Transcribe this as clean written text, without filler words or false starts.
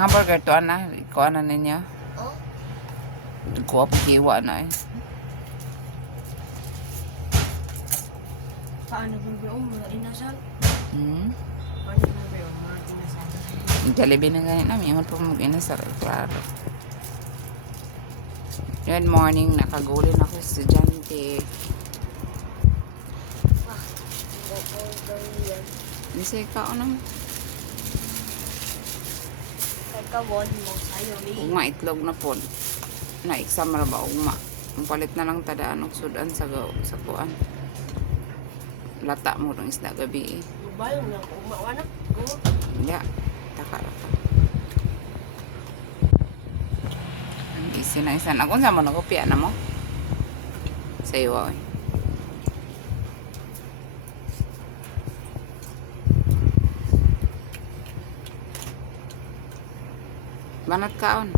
Ang hamburger to ana, ikuha na ninyo. Oh? Kuha pa kiwa na eh. Paano kung yung mga inasal? Paano kung yung mga inasal? Jollibee na ganyan namin. Yung po mag-inasal. Klaro. Good morning. Nakagulin ako sa estudyante. Isay ka o naman. Kagawon mo sa'yo. Ugma itlog na po. Na-exam ra ba ugma. Ang palit na lang tadaan og sudan sa kuan. Lata mo ng isda gabi eh. Bayong lang umawanak ko. Ya, taka-taka. Ang easy na isa. Ako sa mo nagopya na mo? Sa iyo eh. Banat kaon.